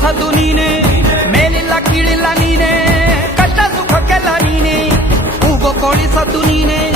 ಸುಖದು ನೀನೆ. ಮೇಲಿಲ್ಲ ಕೀಳಿಲ್ಲ ನೀನೆ. ಕಷ್ಟ ಸುಖಕ್ಕೆಲ್ಲ ನೀನೆ. ಹೂವು ಕೊಳಿಸದ್ದು ನೀನೆ.